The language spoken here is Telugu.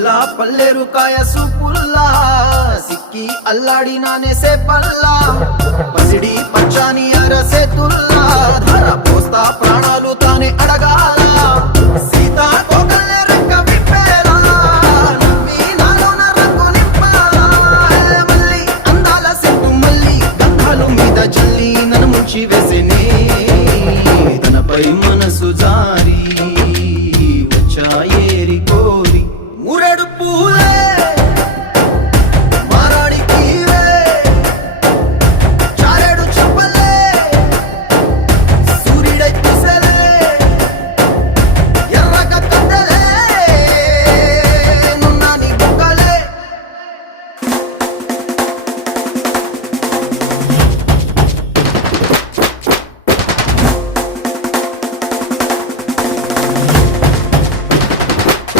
పిల్ల పల్లెరు కాయ సూపుల్లా సిక్కి అల్లాడినానే సే పల్లా పసిడి పచ్చాని అరసే తుల్లా ధర పోస్తా ప్రాణాలు తానే అడగాల సీతా కోకల్లే రెక్క విప్పేలా నవ్వి నాలోన రంగు నింపాలా మళ్ళీ అందాల సెట్టు మళ్ళీ గంధాలు మీద జల్లి నన్ను ముంచి వేసినే తనపై మనసు జారి వచ్చా ఏరి కోరి